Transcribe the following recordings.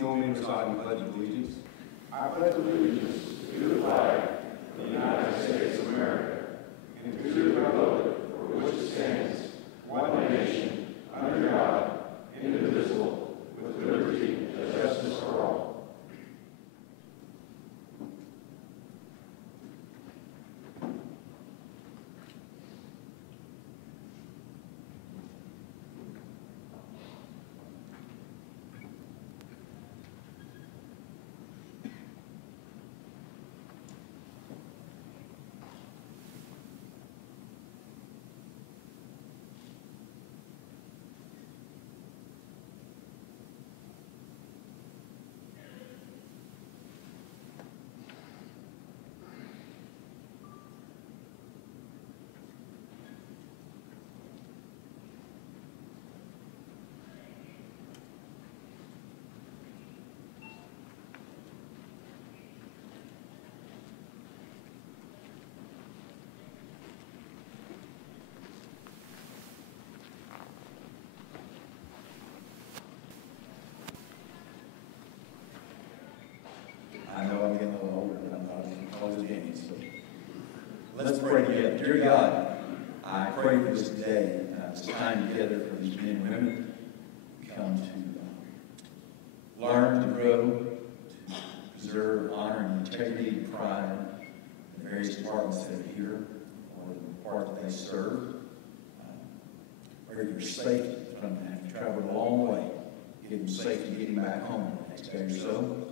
join me in reciting the Pledge of Allegiance? I pledge allegiance to the flag of the United States of America and to the republic for which it stands, one nation, under God, indivisible, with liberty and justice for all. I know I'm getting a little older, but I'm not in college games. So let's pray together. Dear God, I pray for this day, this time together for these men and women who come to learn, to grow, to preserve honor and integrity and pride in the various departments that are here or the part that they serve. Pray for your safety from them. You've traveled a long way. Give them safety getting back home the next day or so.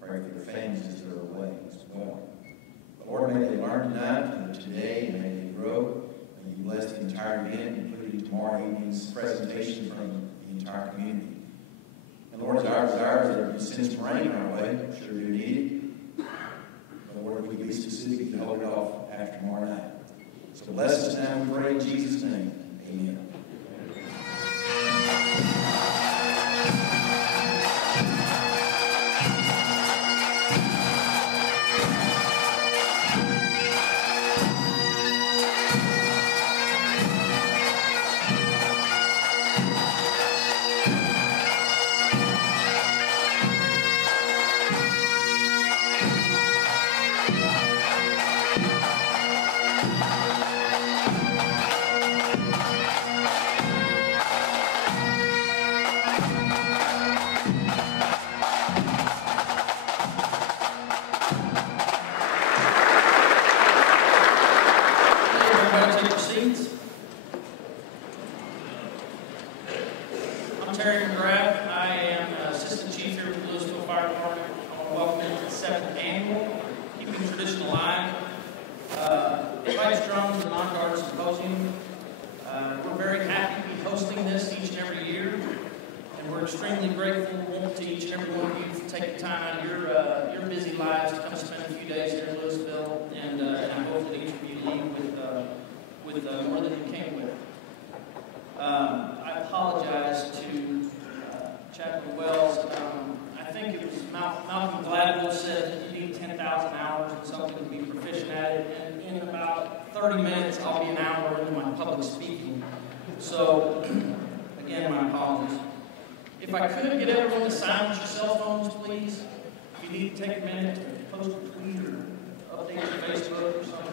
Pray for their families as they're away as well. Lord, may they learn tonight, today, and may they grow. May you bless the entire event, including tomorrow evening's presentation from the entire community. And Lord, it's our desire that you send some rain our way. I'm sure you need it. But Lord, if we be specific, you hold it off after tomorrow night. So bless us now, we pray in Jesus' name. Amen. Symposium. We're very happy to be hosting this each and every year, and we're extremely grateful to each and every one of you for taking time out of your busy lives to come spend a few days here in Lewisville, and I hope that each of you leave with more than you came with. I apologize to Chaplain Wells. I think it was Malcolm Gladwell said that you need 10,000 hours and something to be proficient at it, and in about 30 minutes I'll be an hour into my public speaking. So, again, my apologies. If I could get everyone to silence your cell phones, please. If you need to take a minute to post a tweet or update your Facebook or something,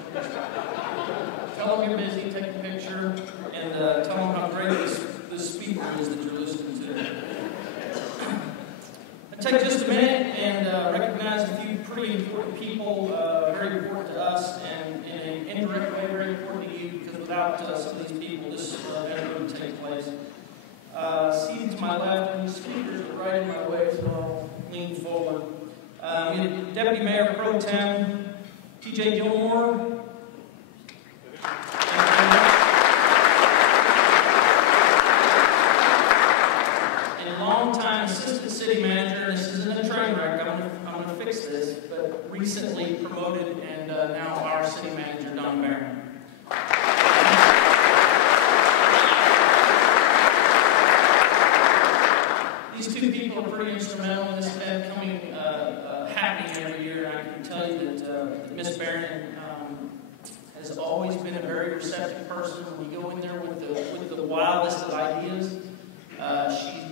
tell them you're busy, take a picture, and tell them how great this speaker is that you're listening to. I'll take just a minute and recognize a few pretty important people, very important to us, and in an indirect way, very important to you, because without some of these people, this event wouldn't take place. Seated to my left, and the speakers are right in my way, so I'll lean forward. Deputy Mayor Pro Tem T.J. Gilmore. And longtime Assistant City Manager, and this isn't a train wreck, I'm going to fix this, but recently promoted and now our City Manager, Don Barron. These two people are pretty instrumental in this event happening every year, and I can tell you that Ms. Barron has always been a very receptive person. When we go in there with the wildest of ideas,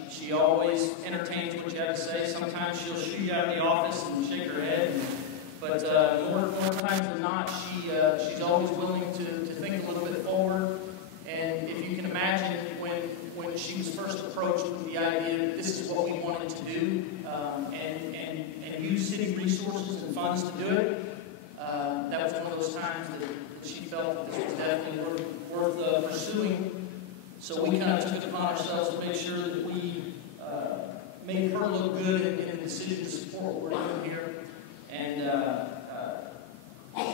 She always entertains what you have to say. Sometimes she'll shoot you out of the office and shake her head. But more times than not, she's always willing to think a little bit forward. And if you can imagine, when she was first approached with the idea that this is what we wanted to do, and use city resources and funds to do it, that was one of those times that she felt that this was definitely worth pursuing. So we kind of took it upon ourselves to make sure that we made her look good in the decision to support what we're doing here. And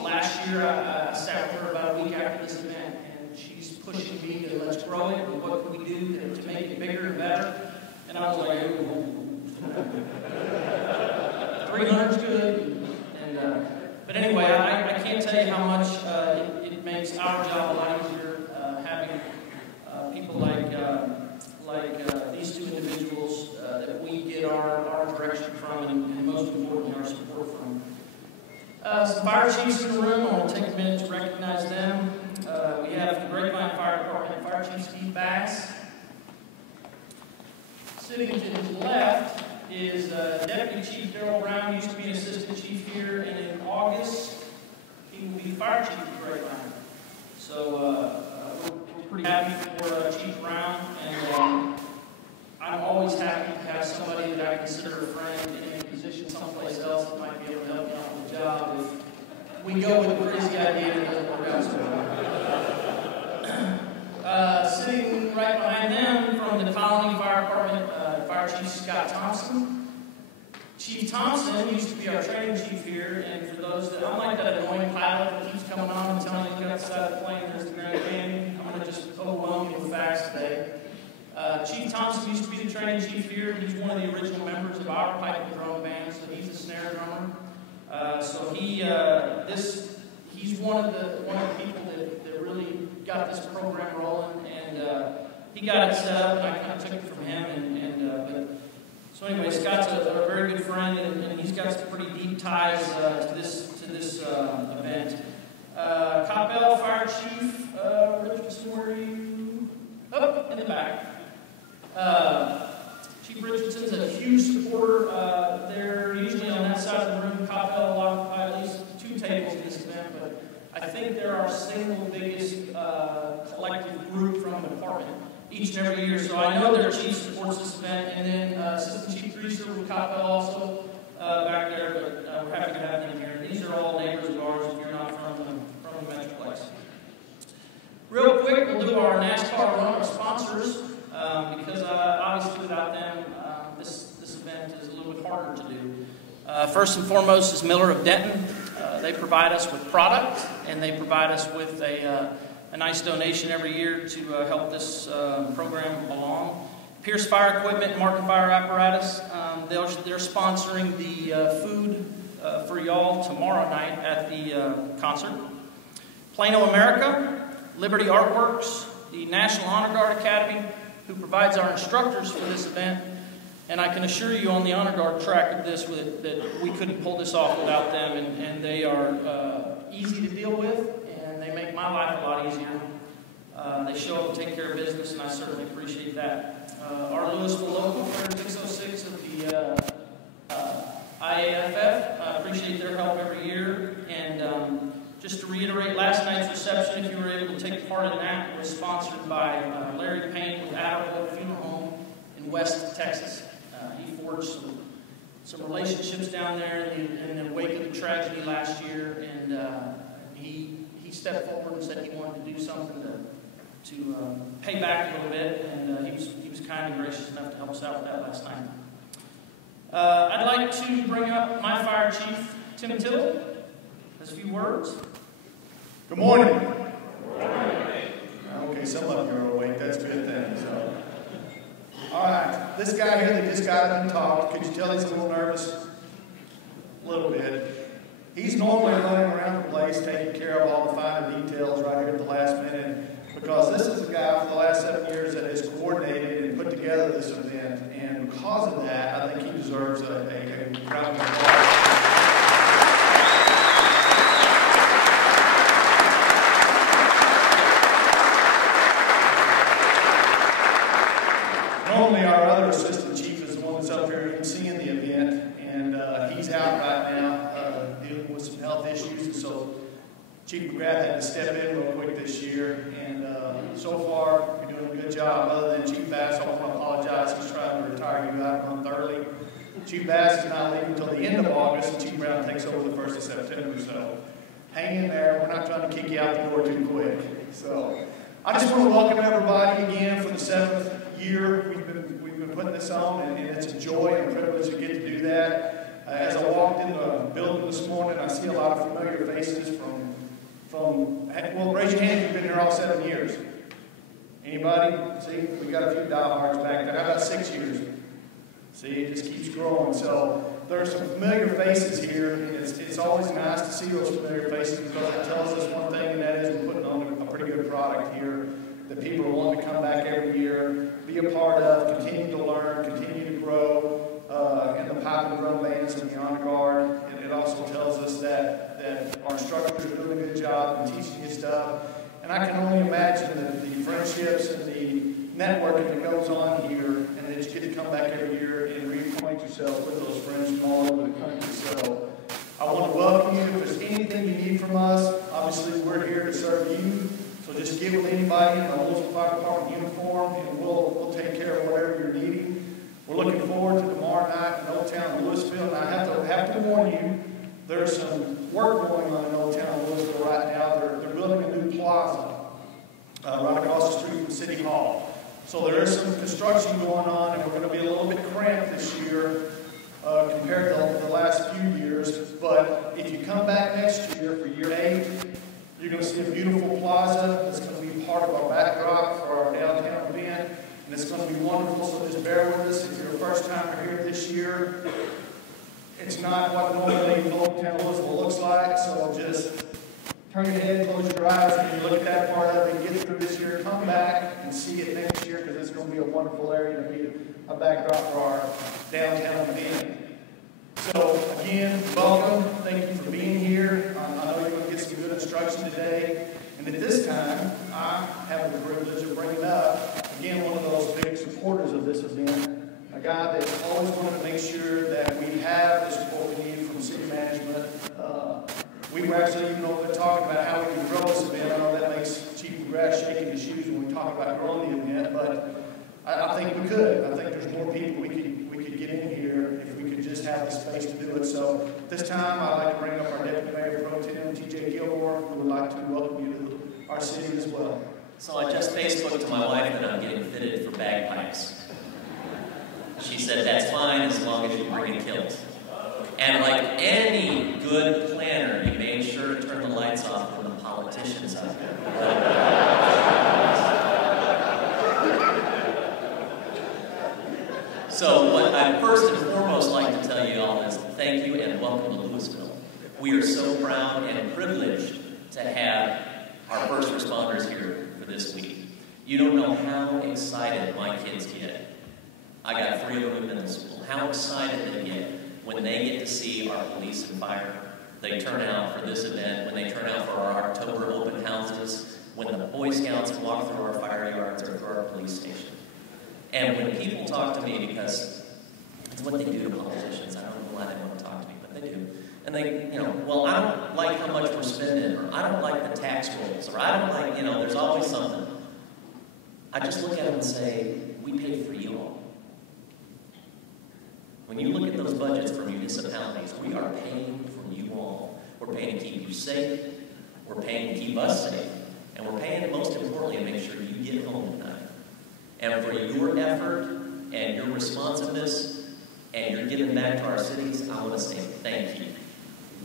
last year, I sat with her about a week after this event, and she's pushing me to let's grow it, and what can we do to make it bigger and better. And I was like, 300's good. But anyway, I can't tell you how much it makes our job a lot easier having people like these two individuals that we get our direction from, and most importantly, our support from. Some fire chiefs in the room. I want to take a minute to recognize them. We have the Grapevine Fire Department Fire Chief Steve Bass. Sitting to his left is Deputy Chief Darrell Brown, used to be an assistant chief here, and in August he will be fire chief at Grapevine. So we're pretty happy for Chief Brown, and I'm always happy to have somebody that I consider a friend in a position someplace else that might be able to help me out with the job if we go with a crazy idea that doesn't work out so well. Sitting right behind them from the Colony Fire Department, Fire Chief Scott Thompson. Chief Thompson used to be our training chief here, and for those that, I'm like that annoying pilot that keeps coming on and telling you to get outside the plane, there's the Grand Canyon. I'm going to just overwhelm you with facts today. Chief Thompson used to be the training chief here. He's one of the original members of our pipe and drum band, so he's a snare drummer. So he's one of the people that really got this program rolling, and he got it set up, and I kind of took it from him. So anyway, Scott's a very good friend, and he's got some pretty deep ties to this event. Coppell Fire Chief Richardson, where are you? Up in the back. Chief Richardson's a huge supporter. They're usually on that side of the room. Coppell will occupy at least 2 tables in this event, but I think they're our single biggest collective group from the department each and every year. So I know their chief supports this event, and then Assistant Chief Treaser with Coppell also back there, but we're happy to have them here. These are all neighbors of ours if you're not from the Metroplex. Real quick, we'll do our NASCAR run sponsors, because obviously without them, this event is a little bit harder to do. First and foremost is Miller of Denton. They provide us with product, and they provide us with a nice donation every year to help this program along. Pierce Fire Equipment, Martin Fire Apparatus, they're sponsoring the food for y'all tomorrow night at the concert. Plano America, Liberty Artworks, the National Honor Guard Academy, who provides our instructors for this event. And I can assure you on the Honor Guard track of this that we couldn't pull this off without them, and they are easy to deal with, and they make my life a lot easier. They show up and take care of business, and I certainly appreciate that. Our Lewisville local, 3606 of the IAFF, I appreciate their help every year. And just to reiterate, last night's reception, if you were able to take part in that, was sponsored by Larry Payne with Adderwood Funeral Home in West Texas. He forged some relationships down there in the wake of the tragedy last year, and he stepped forward and said he wanted to do something to pay back a little bit, and he was kind and gracious enough to help us out with that last night. I'd like to bring up my fire chief, Tim Tittle. Has a few words. Good morning. Okay, some of you are awake. That's a good thing. So, all right, this guy here that just got up and talked, could you tell he's a little nervous? A little bit. He's normally running around the place taking care of all the finer details right here at the last minute, because this is the guy for the last 7 years that has coordinated and put together this event, and because of that, I think he deserves a round of applause. he's out right now dealing with some health issues, and so Chief McGrath had to step in real quick this year, and so far you're doing a good job. Other than Chief Bass, I want to apologize. He's trying to retire you out a month early. Chief Bass is not leaving until the end of August, and Chief Brown takes over the 1st of September. So hang in there. We're not trying to kick you out the door too quick. So I just want to welcome everybody again for the 7th year. We've been putting this on, and it's a joy and a privilege to get to do that. As I walked in the building this morning, I see a lot of familiar faces from well, raise your hand if you've been here all 7 years. Anybody? See, we got a few diehards back there. How about 6 years? See, it just keeps growing. So there are some familiar faces here, and it's always nice to see those familiar faces because it tells us one thing, and that is we're putting on a pretty good product here that people are wanting to come back every year, be a part of, continue to learn, continue to grow in the pipe and drum bands and the honor guard. And it also tells us that our instructors are doing a good job in teaching you stuff. And I can only imagine that the friendships and the networking that goes on here, and that you get to come back every year and reacquaint yourself with those friends from all over the country. So I want to welcome you. If there's anything you need from us, obviously we're here to serve you. So just get with anybody in the Lewisville Fire Department uniform, and we'll take care of whatever you're needing. We're looking forward to tomorrow night in Old Town Lewisville, and I have to warn you, there's some work going on in Old Town Lewisville right now. They're building a new plaza right across the street from City Hall. So there is some construction going on, and we're going to be a little bit cramped this year compared to the last few years. But if you come back next year for year 8, you're going to see a beautiful plaza that's going to be part of our backdrop for our downtown event, and it's going to be wonderful. So just bear with us. If you're a first timer here this year, it's not what normally Old Town Lewisville looks like. So just turn your head, close your eyes, and you look at that part of it and get through this year. Come back and see it next year because it's going to be a wonderful area to be a backdrop for our downtown event. So again, welcome. Thank you for being here. I know you're going to get some good instruction today. And at this time, I have the privilege of bringing up, again, one of those big supporters of this event, a guy that always wanted to make sure that we have the support we need from city management. We were actually even over there talking about how we can grow this event. I know that makes Chief McGrath shake in his shoes when we talk about growing the event, but I think we could. I think there's more people we could get in here if we could just have the space to do it. So this time, I'd like to bring up our Deputy Mayor Pro Tem, T.J. Gilmore, who would like to welcome you to our city as well. So I just Facebooked to my wife that I'm getting fitted for bagpipes. She said, that's fine as long as you bring a kilt. And like any good planner, you made sure to turn the lights off when the politicians out there. So what I first and foremost like to tell you all is thank you and welcome to Lewisville. We are so proud and privileged to have our first responders here for this week. You don't know how excited my kids get. I got 3 of them in middle school. How excited they get when they get to see our police and fire. They turn out for this event, when they turn out for our October open houses, when the Boy Scouts walk through our fire yards or through our police station. And when people talk to me, because it's what they do to politicians, I don't know why they want to talk to me, but they do. And they, well, I don't like how much we're spending, or I don't like the tax rolls, or I don't like, there's always something. I just look at them and say, we pay for you all. When you look at those budgets for municipalities, we are paying for you all. We're paying to keep you safe. We're paying to keep us safe. And we're paying, most importantly, to make sure you get home tonight. And for your effort and your responsiveness and your giving back to our cities, I want to say thank you.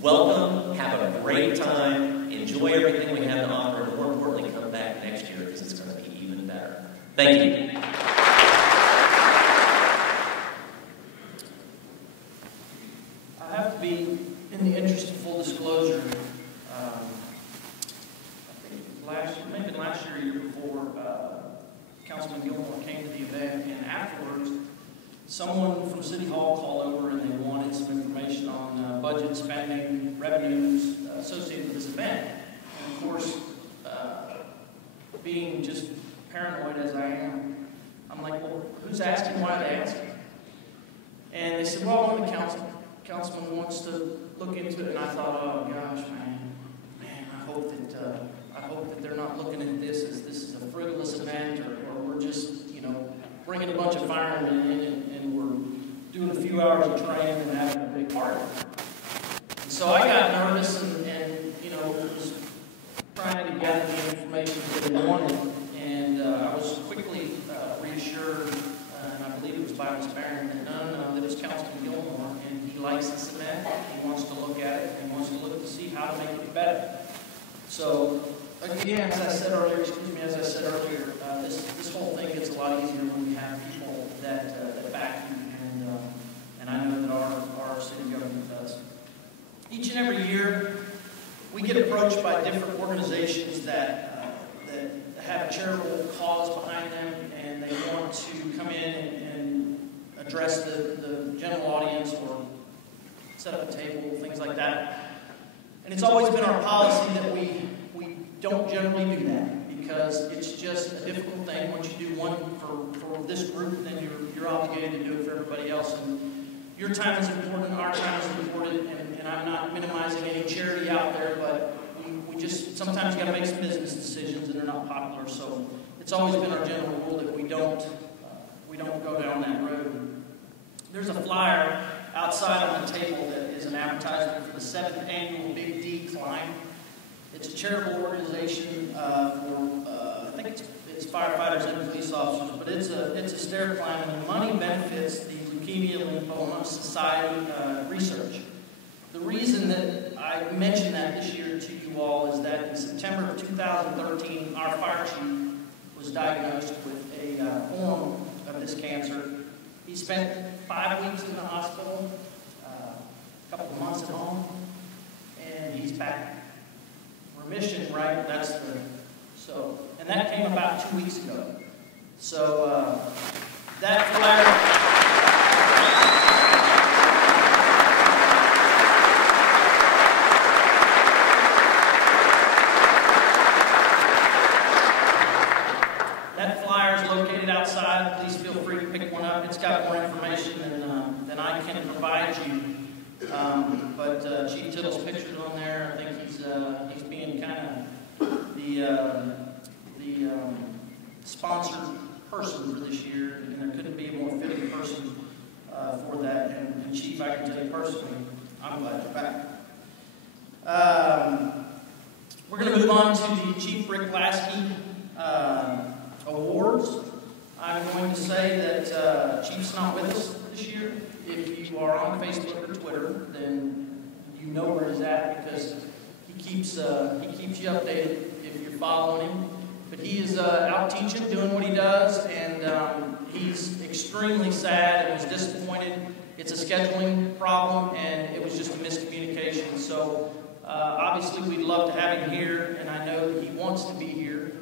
Welcome. Have a great time. Enjoy everything we have to offer. And more importantly, come back next year because it's going to be even better. Thank you. I have to be, in the interest of full disclosure, maybe last year or year before, Councilman Gilmore came to the event, and afterwards, someone from City Hall called over and they wanted some information on budget, spending, revenues associated with this event. And of course, being just paranoid as I am, I'm like, well, who's asking? Why are they asking? And they said, well, I'm on the council. councilman wants to look into it, and I thought, oh gosh, man, I hope that they're not looking at this as this is a frivolous event, or we're just, you know, bringing a bunch of firemen in and we're doing a few hours of training and having a big party. And so I got nervous and you know, was trying to gather the information that they wanted, and I was quickly reassured, and I believe it was by Mr. Barron, that that it was Councilman Gilmore, and he likes this event, he wants to look at it, and he wants to look to see how to make it better. So, again, as I said earlier, this whole thing gets a lot easier when we have people that back you, and I know that our city government does. Each and every year, we get approached by different organizations that have a charitable cause behind them, and they want to come in and address the general audience or set up a table, things like that. And it's always been our policy that we don't generally do that, because it's just a difficult thing. Once you do one for this group, then you're obligated to do it for everybody else. And your time is important, our time is important, and I'm not minimizing any charity out there, but we just sometimes got to make some business decisions, and they're not popular. So it's always been our general rule that we don't go down that road. There's a flyer outside on the table that is an advertisement for the 7th annual Big D Climb. It's a charitable organization for I think it's firefighters and police officers, but it's a stair climb, and the money benefits the Leukemia Lymphoma Society research. The reason that I mentioned that this year to you all is that in September of 2013, our fire chief was diagnosed with a form of this cancer. He spent 5 weeks in the hospital, a couple of months at home, and he's back. Remission, right? And that came about 2 weeks ago. So that flyer. That flyer is located outside. Please feel free to pick one up. It's got more information than I can provide you. But Chief Tittle's picture's on there. I think he's being kind of the sponsored person for this year, and there couldn't be a more fitting person for that. And Chief, I can tell you personally, I'm glad you're back. We're going to move on to the Chief Rick Lasky awards. I'm going to say that Chief's not with us this year. If you are on Facebook or Twitter, then you know where he's at, because he keeps you updated if you're following him. But he is out teaching, doing what he does, and he's extremely sad and was disappointed. It's a scheduling problem, and it was just a miscommunication. So obviously we'd love to have him here, and I know that he wants to be here.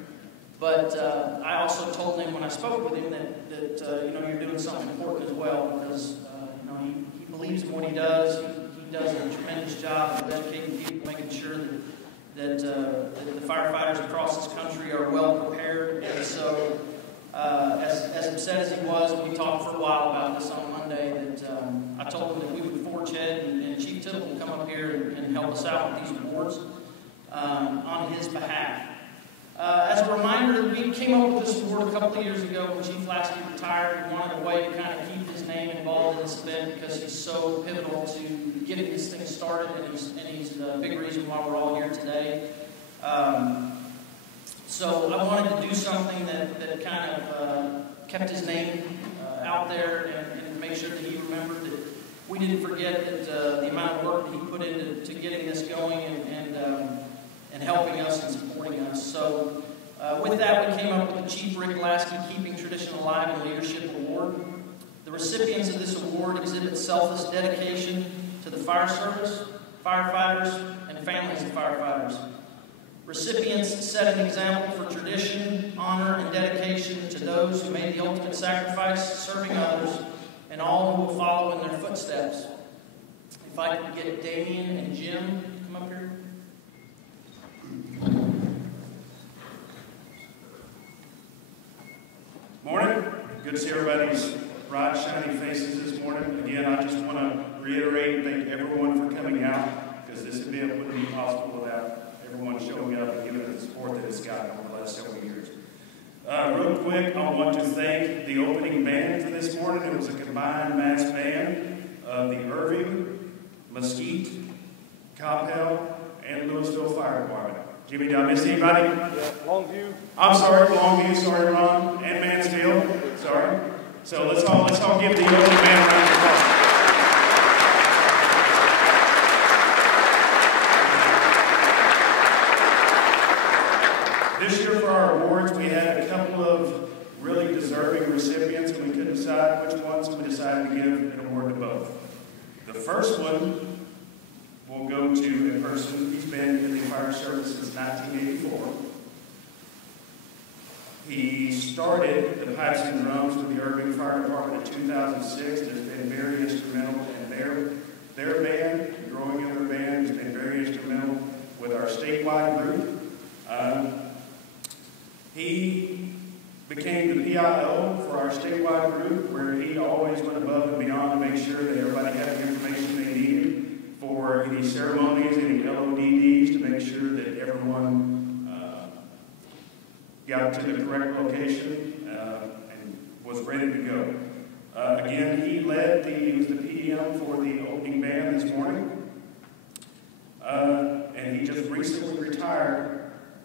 But I also told him when I spoke with him that you know, you're doing something important as well, because you know, he believes in what he does. He does a tremendous job of educating people, making sure that the firefighters across this country are well prepared. And so, as upset as he was, and we talked for a while about this on Monday, that I told him that we would forge ahead, and Chief Tittle will come up here and help us out with these awards on his behalf. As a reminder, we came up with this award a couple of years ago when Chief Lasky retired. We wanted a way to kind of keep his name involved in this event, because he's so pivotal to getting this thing started, and he's a big reason why we're all here today. So I wanted to do something that kind of kept his name out there, and make sure that he remembered that we didn't forget that the amount of work that he put into getting this going and helping us and supporting us. So with that, we came up with the Chief Rick Lasky Keeping Tradition Alive and Leadership Award. The recipients of this award exhibit selfless dedication to the fire service, firefighters, and families of firefighters. Recipients set an example for tradition, honor, and dedication to those who made the ultimate sacrifice, serving others, and all who will follow in their footsteps. If I could get Damien and Jim to come up here. Morning. Good to see everybody's bright, shiny faces this morning. Again, I just want to reiterate and thank everyone for coming out, because this event wouldn't be possible without everyone showing up and giving us the support that it's gotten over the last several years. Real quick, I want to thank the opening band for this morning. It was a combined mass band of the Irving, Mesquite, Coppell, and Lewisville Fire Department. Jimmy, did I miss anybody? Yeah, Longview. I'm sorry, Longview, sorry, Ron, and Mansfield, sorry. So let's all give the opening band a round of applause. This year for our awards, we had a couple of really deserving recipients, and we couldn't decide which ones, so we decided to give an award to both. The first one will go to a person. He's been in the fire service since 1984. He started the pipes and drums with the Irving Fire Department in 2006. Has been very instrumental in their band, growing of their band. Has been very instrumental with our statewide group. He became the PIO for our statewide group, where he always went above and beyond to make sure that everybody had the information they needed for any ceremonies, any LODDs, to make sure that everyone got to the correct location and was ready to go. Again, he was the PDM for the opening band this morning, and he just recently retired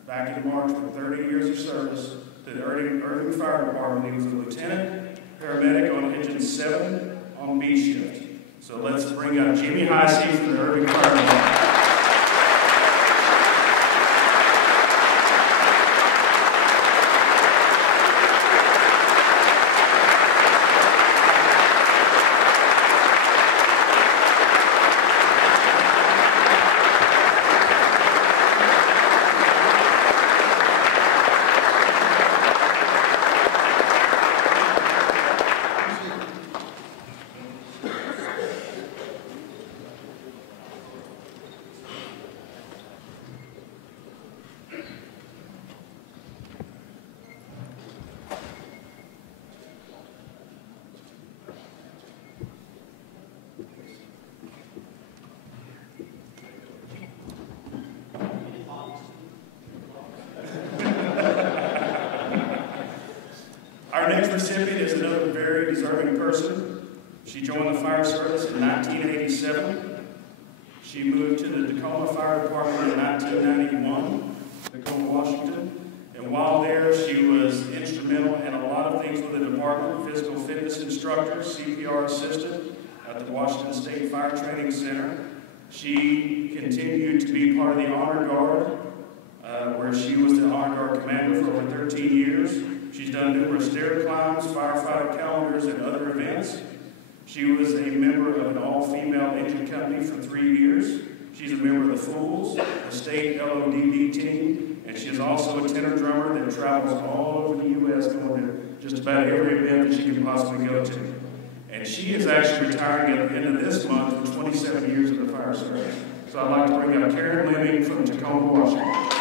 back in March with 30 years of service to the Irving Fire Department. He was a lieutenant, paramedic on Engine 7 on B shift. So let's bring up Jimmy Heisey from the Irving Fire Department. Our next recipient is another very deserving person. She joined the fire service in 1987. She moved to the Tacoma Fire Department in 1991, Tacoma, Washington. And while there, she was instrumental in a lot of things with the department: physical fitness instructor, CPR assistant at the Washington State Fire Training Center. She continued to be part of the Honor Guard, where she was the Honor Guard commander for over 13 years. She's done numerous stair climbs, firefighter calendars, and other events. She was a member of an all-female engine company for 3 years. She's a member of the Fools, the state LODD team, and she is also a tenor drummer that travels all over the U.S. going to just about every event that she can possibly go to. And she is actually retiring at the end of this month for 27 years of the fire service. So I'd like to bring up Karen Lemming from Tacoma, Washington.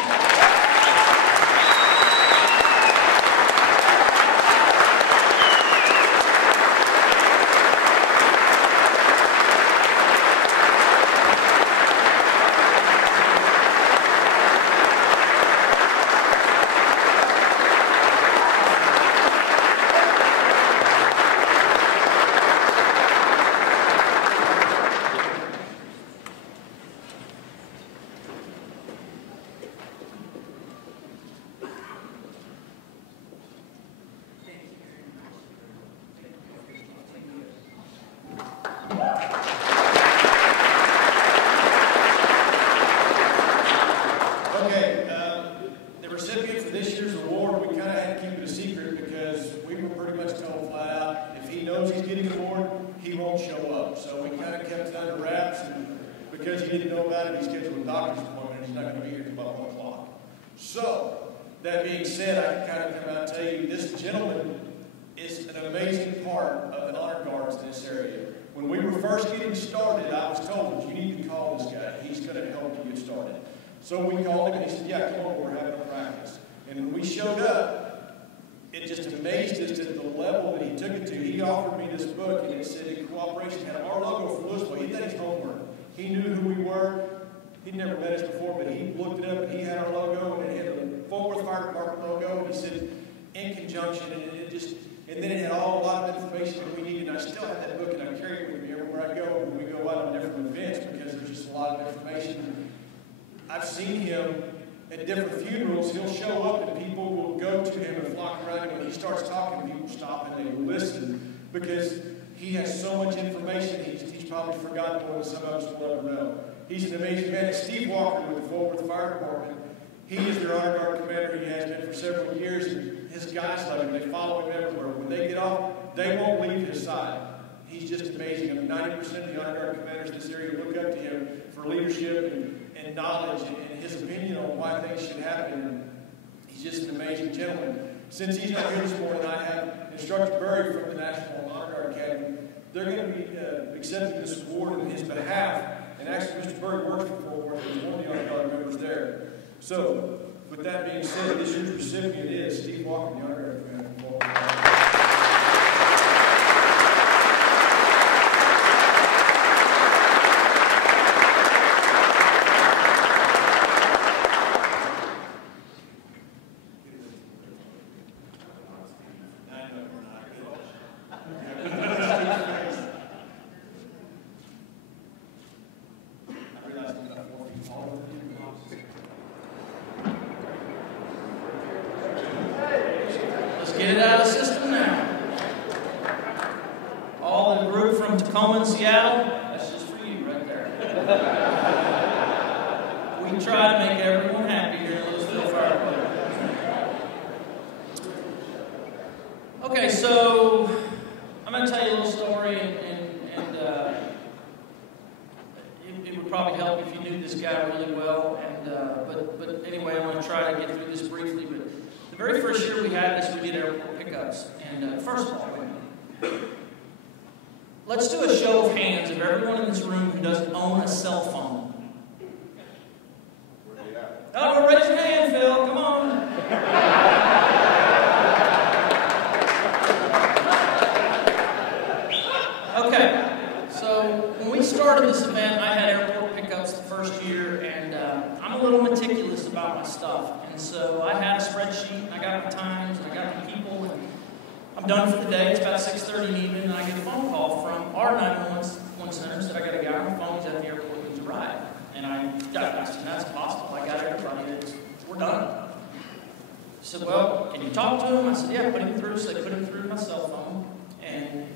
Because he didn't know about it, he scheduled a doctor's appointment, and he's not going to be here until about 1 o'clock. So, that being said, I can kind of come out and tell you, this gentleman is an amazing part of the Honor Guards in this area. When we were first getting started, I was told, you need to call this guy. He's going to help you get started. So we called him, and he said, yeah, come on, we're having a practice. And when we showed up, it it just amazed us at the level that he took it to. He offered me this book, and it said in cooperation had our logo for Lewisville. He did his homework. He knew who we were. He'd never met us before, but he looked it up, and he had our logo, and it had the Fort Worth Fire Department logo, and he said, in conjunction, and then it had a lot of information that we needed. And I still have that book, and I carry it with me everywhere I go when we go out on different events, because there's just a lot of information. I've seen him at different funerals. He'll show up, and people will go to him and flock around him. When he starts talking, people stop and they listen, because he has so much information. He's probably forgotten more than some of us will ever know. He's an amazing man. And Steve Walker with the Fort Worth Fire Department, he is their honor guard commander. He has been for several years, and his guys love him. They follow him everywhere. When they get off, they won't leave his side. He's just amazing. 90% of the honor guard commanders in this area look up to him for leadership and knowledge and his opinion on why things should happen. And he's just an amazing gentleman. Since he's not here this morning, I have Instructor Berry from the National Honor Guard Academy. They're going to be accepting this award in his behalf. And actually, Mr. Berry works for Fort Worth. He's one of the honor guard members there. So, with that being said, this year's recipient is Steve Walker, the honor guard commander from Fort Worth. Get it out of the system now. All the group from Tacoma and Seattle, that's just for you right there. We try to make everyone happy here in Lewisville Fire Department. Okay, so I'm going to tell you a little story, and it would probably help if you knew this guy really well. But anyway, I'm going to try to get through this briefly. But the very first year we had this, we did airport pickups. And first of all, let's do a show of hands of everyone in this room who doesn't own a cell phone. Oh, raise your hand, Phil. Come on. Okay. So when we started this event, I had airport pickups the first year, and I'm a little meticulous about my stuff. And so I had a spreadsheet, and I got my times, and I got my people, and I'm done for the day. It's about 6:30 in the evening, and I get a phone call from our 911 center. Said I got a guy on the phone. He's at the airport. Needs a ride. And I said, that's possible. I got everybody. We're done. He said, well, can you talk to him? I said, yeah, put him through. So they put him through my cell phone, and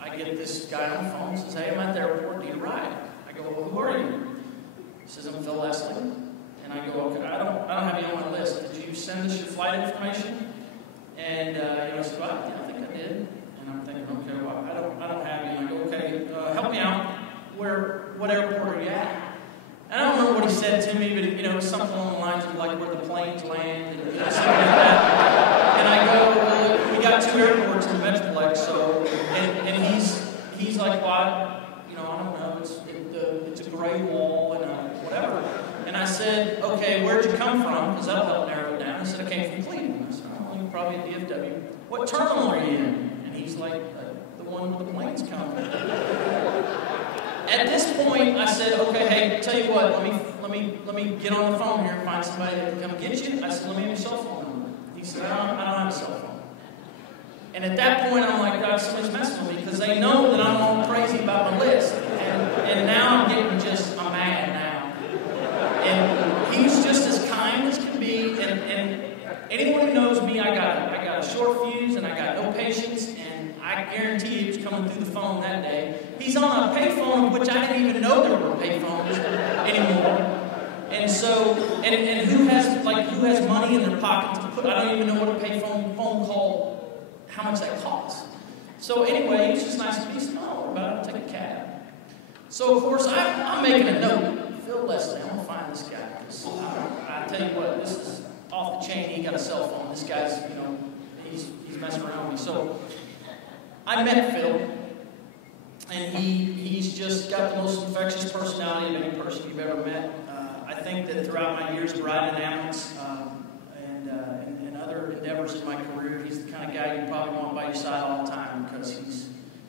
I get this guy on the phone. He says, hey, I'm at the airport. Need a ride. I go, well, who are you? He says, I'm Phil Leslie. And I go, okay, I don't have you on my list. Did you send us your flight information? And he said, well, yeah, I think I did. And I'm thinking, okay, well, I don't have you. And I go, okay, help me out. What airport are you at? And I don't remember what he said to me, but it was something along the lines of like where the planes land and something like that. And I go, well, we got 2 airports in the Metroplex, so and he's like, well, I don't know, it's a gray wall and whatever. And I said, okay, where'd you come from? Because that'll help narrow it down. He said, I came from Cleveland. I said, oh, you're probably at DFW. What terminal are you in? And he's like, the one where the planes come. At this point, I said, okay, hey, tell you what, let me get on the phone here and find somebody that can come get you. I said, let me have your cell phone number. He said, I don't have a cell phone. And at that point, I'm like, God, somebody's messing with me because they know that I'm all crazy about my list. And now I'm getting I'm mad now. And he's just as kind as can be. And anyone who knows me, I got a short fuse and I got no patience. And I guarantee he was coming through the phone that day. He's on a payphone, which I didn't even know there were payphones anymore. And so, and who has money in their pocket to put? I don't even know what a phone call, how much that costs. So anyway, he was just nice to me. He said, "Oh, I'll take a cab." So of course, I'm making a note. Phil Leslie, I'm gonna find this guy. I tell you what, this is off the chain. He got a cell phone. This guy's, he's messing around with me. So I met Phil. And he's just got the most infectious personality of any person you've ever met. I think that throughout my years of riding ambulance and other endeavors in my career. He's the kind of guy you probably want by your side all the time because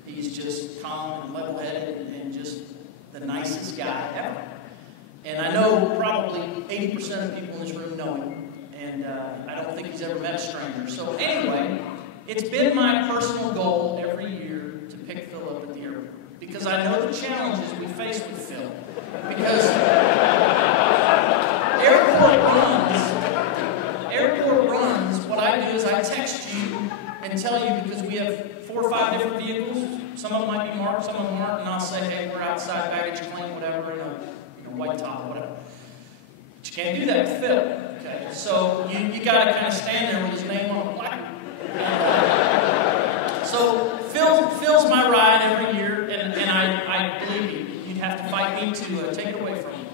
he's just calm and level-headed and just the nicest guy ever. And I know probably 80% of people in this room know him, and I don't think he's ever met a stranger. So anyway, it's been my personal goal every year to pick Phil up at the airport because I know the challenges we face with Phil. Because airport runs, what I do is I text you and tell you because we have 4 or 5 different vehicles. Some of them might be marked, some of them aren't, and I'll say, hey, we're outside, baggage claim, whatever, in a white top, whatever. But you can't do that with Phil. Okay? So you got to kind of stand there with his name on the placard. So Phil's my ride every year, and I believe you'd have to fight me to take it away from him.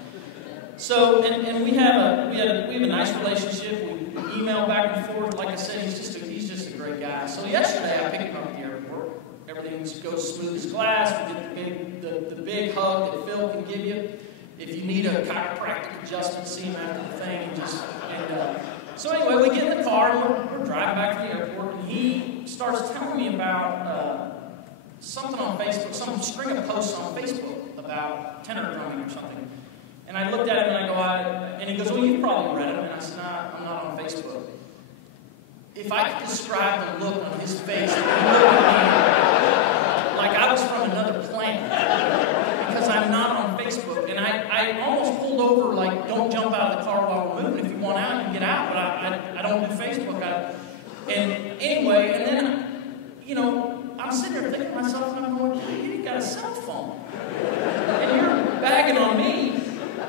So and we have a nice relationship. We email back and forth. Like I said, he's just a great guy. So yesterday I picked him up at the airport. Everything goes smooth as glass. We get the big hug that Phil can give you. If you need a chiropractic adjustment, see him after the thing. So anyway, we get in the car and we're driving back to the airport, and he starts telling me about something on Facebook, some string of posts on Facebook about tenor drumming or something. And I looked at him and I go, and he goes, well, you've probably read them. And I said, nah, I'm not on Facebook. If I could describe the look on his face, he looked at me like I was from another planet. Because I'm not on Facebook. And I almost pulled over, like, don't jump out of the car while we're moving. If you want out, you can get out. But I don't do Facebook. And anyway, and then, I'm sitting there thinking to myself, and I'm going, you got a cell phone. And you're bagging on me.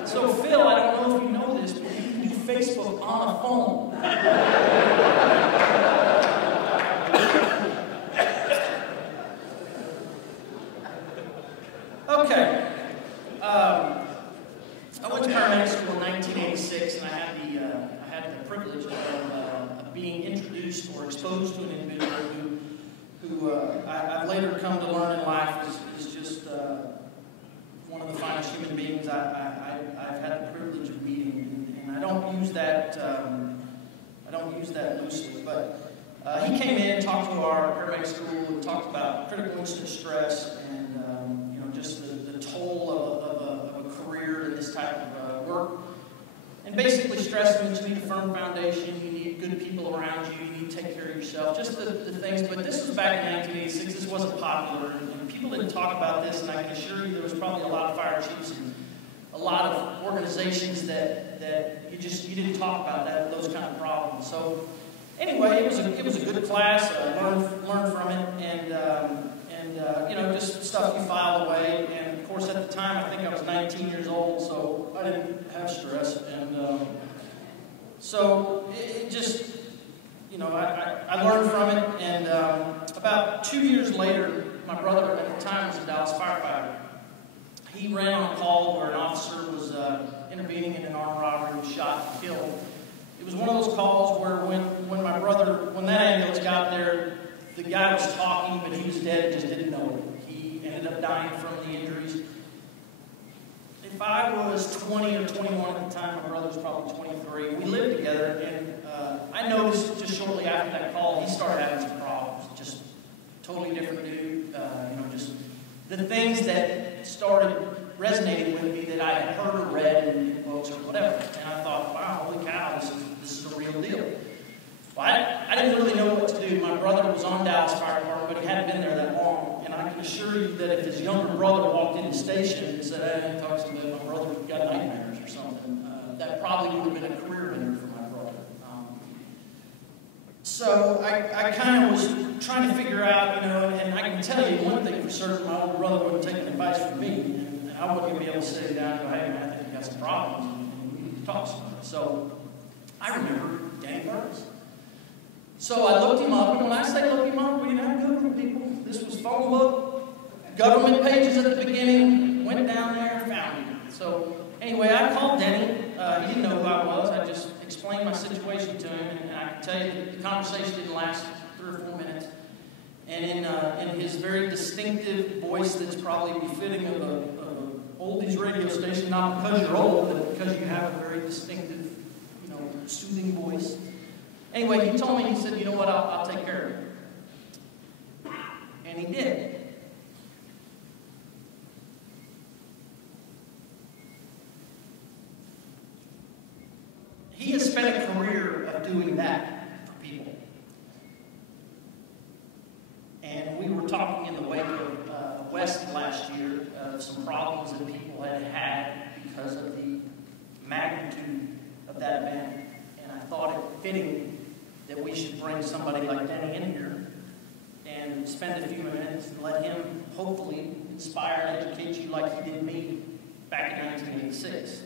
So, Phil, I don't know if you know this, but you can do Facebook on a phone. Okay. I went to paramedic school in 1986, and I had the privilege of being introduced or exposed to an individual who I've later come to learn in life is just one of the finest human beings I've had the privilege of meeting, and I don't use that loosely. But he came in, talked to our paramedic school, and talked about critical incident stress and just the toll of a career in this type of work. And basically, stress means you need a firm foundation, you need good people around you, you need to take care of yourself, just the things. But this was back in 1986, this wasn't popular, and people didn't talk about this, and I can assure you there was probably a lot of fire chiefs and a lot of organizations that you didn't talk about those kind of problems. So anyway, it was a good class, learned from it, and just stuff you file away. And of course, at the time, I think I was 19 years old, so I didn't have stress. And so it just, I learned from it. And about 2 years later, my brother at the time was a Dallas firefighter. He ran on a call where an officer was intervening in an armed robbery, was shot and killed. It was one of those calls where when that ambulance got there, the guy was talking, but he was dead and just didn't know it. He ended up dying from the injuries. If I was 20 or 21 at the time, my brother was probably 23. We lived together, and I noticed just shortly after that call, he started having some problems. Just totally different dude. Just the things that started resonating with me that I had heard or read in books or whatever. And I thought, wow, holy cow, this is a real deal. Well, I didn't really know what to do. My brother was on Dallas Fire Department, but he hadn't been there that long. And I can assure you that if his younger brother walked in the station and said, hey, talks to me, my brother got nightmares or something, that probably would have been a career ender for my brother. So I kind of was trying to figure out, and I can tell you one thing for certain, my older brother wouldn't take any advice from me. And I wouldn't even be able to sit down and go, hey, man, I think you got some problems, and we need to talk some. So I remember Danny Burns. So I looked him up, and when I say look him up, we didn't have Google people. This was phone book, government pages at the beginning, went down there and found him. So anyway, I called Denny. He didn't know who I was. I just explained my situation to him, and I can tell you that the conversation didn't last 3 or 4 minutes. And in his very distinctive voice that's probably befitting of an oldies radio station, not because you're old, but because you have a very distinctive, soothing voice, Anyway, he told me, he said, you know what, I'll take care of it. And he did. He has spent a career of doing that for people. And we were talking in the wake of West last year of some problems that people had had because of the magnitude of that event. And I thought it fitting that we should bring somebody like Denny in here and spend a few minutes and let him hopefully inspire and educate you like he did me back in 1986.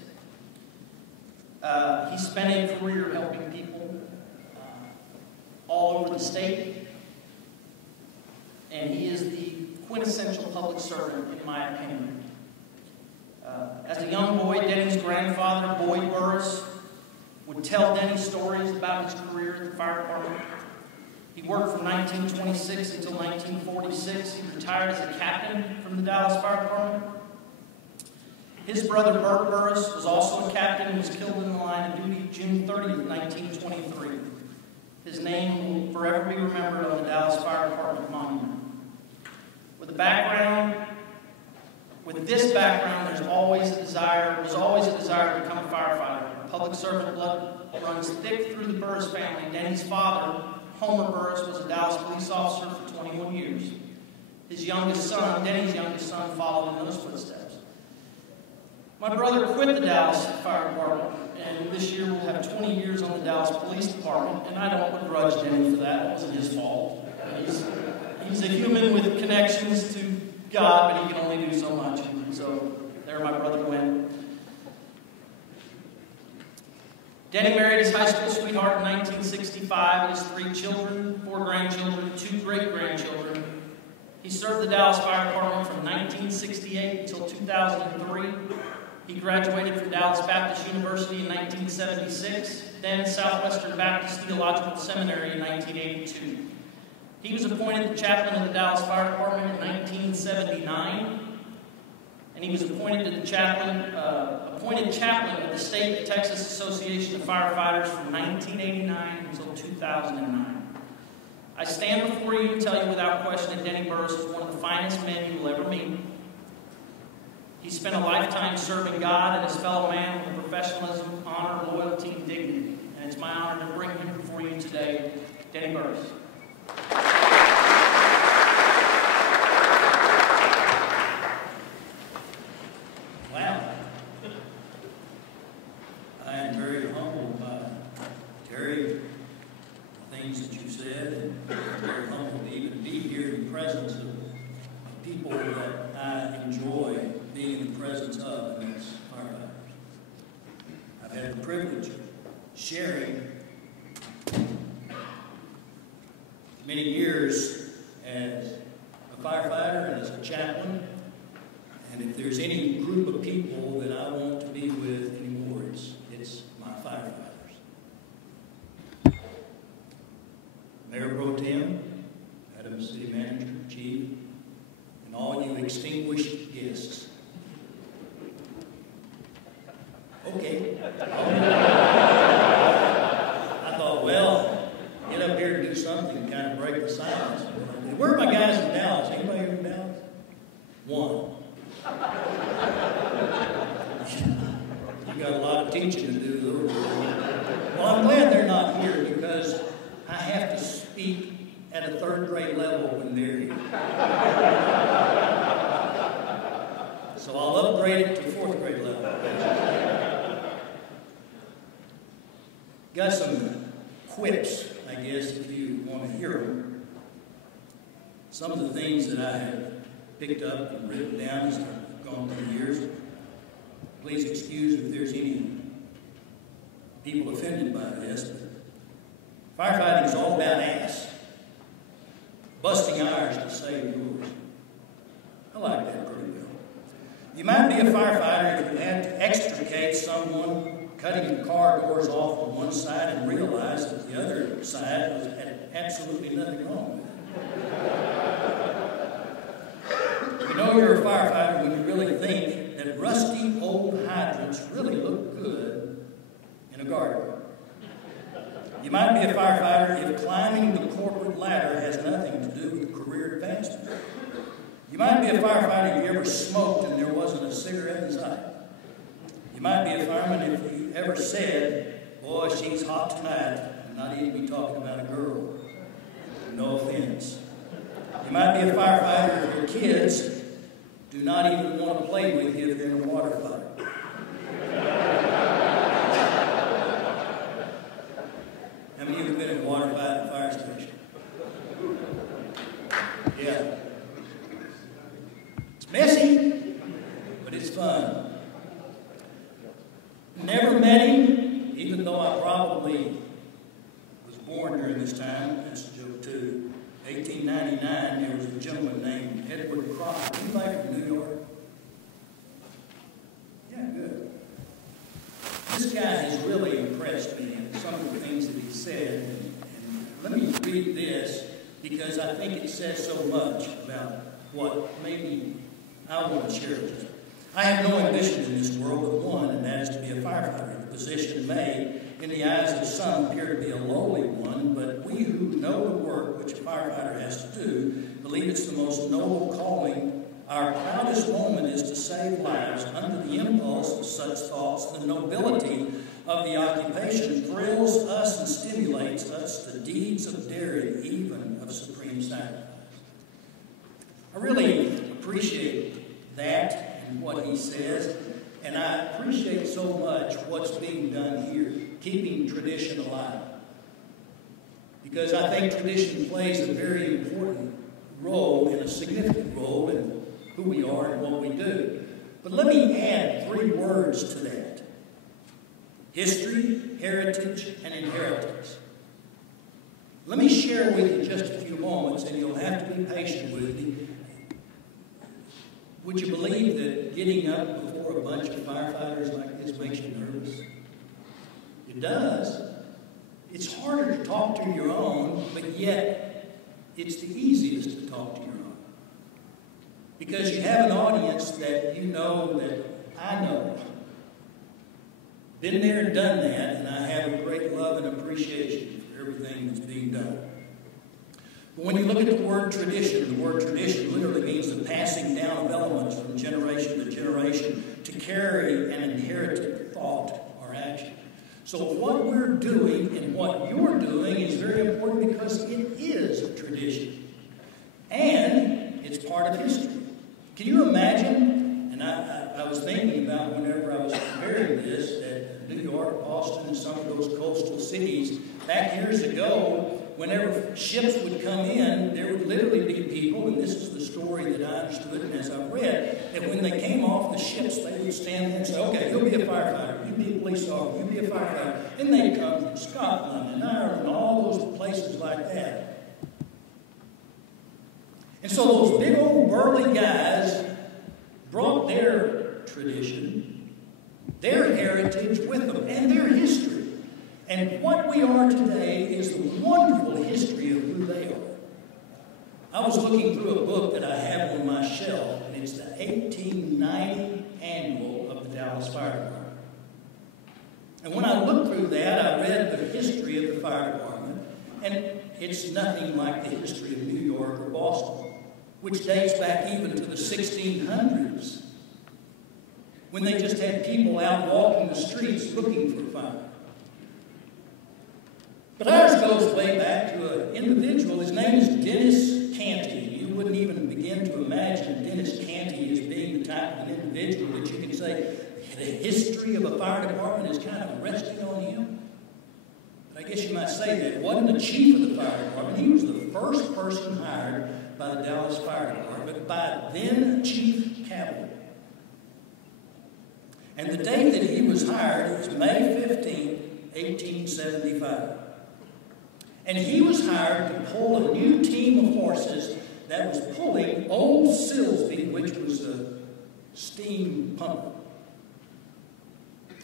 He spent a career helping people all over the state, and he is the quintessential public servant, in my opinion. As a young boy, Denny's grandfather, Boyd Burris, would tell Denny stories about his career at the fire department. He worked from 1926 until 1946. He retired as a captain from the Dallas Fire Department. His brother, Bert Burris, was also a captain and was killed in the line of duty June 30th, 1923. His name will forever be remembered on the Dallas Fire Department monument. With this background, was always a desire to become a firefighter. Public servant blood runs thick through the Burris family. Denny's father, Homer Burris, was a Dallas police officer for 21 years. His youngest son, Denny's youngest son, followed in those footsteps. My brother quit the Dallas Fire Department, and this year we'll have 20 years on the Dallas Police Department, and I don't begrudge Denny for that. It wasn't his fault. He's a human with connections to God, but he can only do so much. And so there my brother went. Denny married his high school sweetheart in 1965. He has 3 children, 4 grandchildren, 2 great-grandchildren. He served the Dallas Fire Department from 1968 until 2003. He graduated from Dallas Baptist University in 1976, then Southwestern Baptist Theological Seminary in 1982. He was appointed the chaplain of the Dallas Fire Department in 1979, and he was appointed chaplain of the State of Texas Association of Firefighters from 1989 until 2009. I stand before you to tell you without question that Denny Burris is one of the finest men you will ever meet. He spent a lifetime serving God and his fellow man with professionalism, honor, loyalty, and dignity. And it's my honor to bring him before you today, Denny Burris. Wow. I am very humbled by Terry, the things that you said, and I'm very humbled to even be here in the presence of people that I enjoy being in the presence of, and that's firefighters. I've had the privilege of sharing many years as a firefighter and as a chaplain, and if there's any group of people that I want to be with anymore, it's my firefighters. Mayor Pro Tem, Madam City Manager, Chief, and all you extinguished guests. Okay. I thought, well, get up here and do something and kind of break the silence. Where are my guys in Dallas? Anybody here in Dallas? One. You got a lot of teaching to do. Well, I'm glad they're not here because I have to speak at a 3rd grade level when they're here. So I'll upgrade it to 4th grade level. Got some quips, I guess, if you want to hear them. Some of the things that I have picked up and written down as I've gone through the years. Please excuse if there's any people offended by this. Firefighting is all about ass. Busting ours to save yours. I like that pretty well. You might be a firefighter if you had to extricate someone cutting the car doors off on one side and realize that the other side had absolutely nothing wrong with it. You know you're a firefighter when you really think that rusty old hydrants really look good in a garden. You might be a firefighter if climbing the corporate ladder has nothing to do with career advancement. You might be a firefighter if you ever smoked and there wasn't a cigarette in sight. You might be a fireman if you ever said, boy, she's hot tonight, and not even be talking about a girl. No offense. You might be a firefighter if your kids do not even want to play with you if they're in a water fight. How many of you have been in a water fight at the fire station? Yeah. It's messy, but it's fun. Never met him, even though I probably was born during this time. That's a joke too. 1899, there was a gentleman named Edward Crocker. Anybody from New York? Yeah, good. This guy has really impressed me in some of the things that he said. And let me read this because I think it says so much about what maybe I want to share with you. I have no ambition in this world but one, and that is to be a firefighter. The position may, in the eyes of some, appear to be a lowly one, but we who know the work which a firefighter has to do believe it's the most noble calling. Our proudest moment is to save lives. Under the impulse of such thoughts, the nobility of the occupation thrills us and stimulates us to deeds of daring, even of supreme sacrifice. I really appreciate that and what he says, and I appreciate so much what's being done here, keeping tradition alive. Because I think tradition plays a very important role and a significant role in who we are and what we do. But let me add 3 words to that. History, heritage, and inheritance. Let me share with you just a few moments, and you'll have to be patient with me. Would you believe that getting up before a bunch of firefighters like this makes you nervous? It does. It's harder to talk to your own, but yet it's the easiest to talk to your own. Because you have an audience that you know that I know. Been there and done that, and I have a great love and appreciation for everything that's being done. But when you look at the word tradition literally means the passing down of elements from generation to generation to carry an inherited thought or action. So what we're doing and what you're doing is very important because it is a tradition. And it's part of history. Can you imagine, and I was thinking about whenever I was preparing this, that New York, Boston, and some of those coastal cities, back years ago, whenever ships would come in, there would literally be people, and this is the story that I understood and as I read, that when they came off the ships, they would stand there and say, okay, you'll be a firefighter, you be a police officer, you be a firefighter. And they'd come from Scotland and Ireland and all those places like that. And so those big old burly guys brought their tradition, their heritage with them, and their history. And what we are today is the wonderful history of who they are. I was looking through a book that I have on my shelf, and it's the 1890 annual of the Dallas Fire Department. And when I looked through that, I read the history of the fire department, and it's nothing like the history of New York or Boston, which dates back even to the 1600s, when they just had people out walking the streets looking for fire. But ours goes way back to an individual. His name is Dennis Canty. You wouldn't even begin to imagine Dennis Canty as being the type of an individual that you can say the history of a fire department is kind of resting on him. But I guess you might say that it wasn't the chief of the fire department. He was the first person hired by the Dallas Fire Department by then Chief Cavalry. And the day that he was hired was May 15, 1875. And he was hired to pull a new team of horses that was pulling Old Silsby, which was a steam pumper.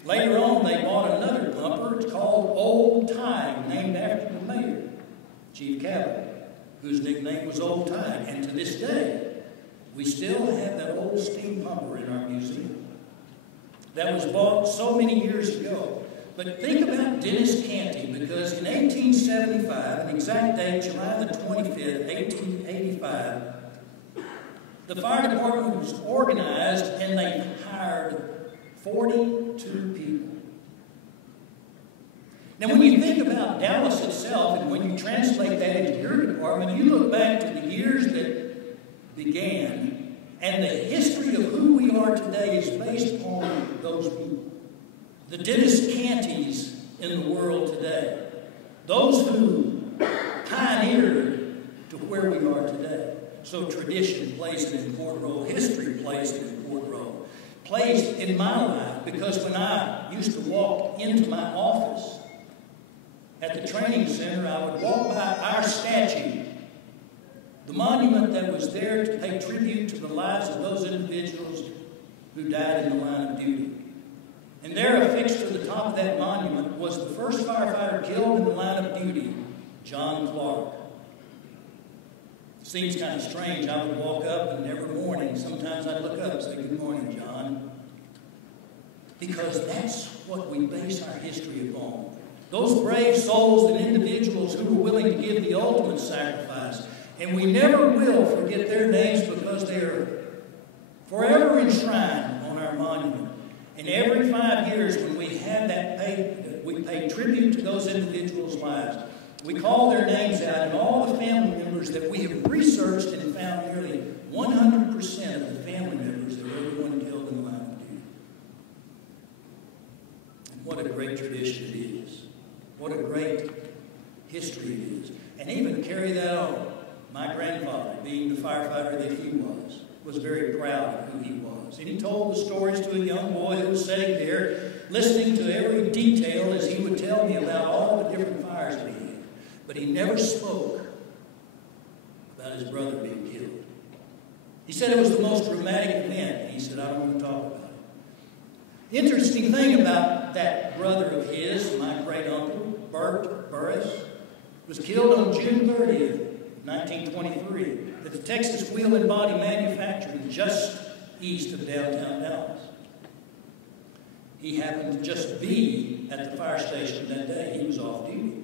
Later on, they bought another pumper. It's called Old Time, named after the mayor, Chief Cavalry, whose nickname was Old Time. And to this day, we still have that old steam pumper in our museum that was bought so many years ago. But think about Dennis Canty, because in 1875, an exact date, July the 25th, 1885, the fire department was organized and they hired 42 people. Now, when you think about Dallas itself, and when you translate that into your department, you look back to the years that began, and the history of who we are today is based on those people. The Dennis Cantys in the world today. Those who pioneered to where we are today. So tradition plays an important role. History plays an important role. Plays in my life, because when I used to walk into my office at the training center, I would walk by our statue, the monument that was there to pay tribute to the lives of those individuals who died in the line of duty. And there, affixed to the top of that monument, was the first firefighter killed in the line of duty, John Clark. Seems kind of strange. I would walk up, and every morning, sometimes I'd look up and say, "Good morning, John." Because that's what we base our history upon. Those brave souls and individuals who were willing to give the ultimate sacrifice. And we never will forget their names, because they are forever enshrined on our monument. And every 5 years, when we have that we pay tribute to those individuals' lives. We call their names out, and all the family members that we have researched and found, nearly 100% of the family members of everyone killed in the line of duty. And what a great tradition it is. What a great history it is. And even carry that on. My grandfather, being the firefighter that he was very proud of who he was. And he told the stories to a young boy who was sitting there, listening to every detail as he would tell me about all the different fires that he had. But he never spoke about his brother being killed. He said it was the most dramatic event. And he said, "I don't want to talk about it." The interesting thing about that brother of his, my great-uncle, Bert Burris, was killed on June 30th, 1923, at the Texas Wheel and Body Manufacturing just east of downtown Dallas. He happened to just be at the fire station that day. He was off duty.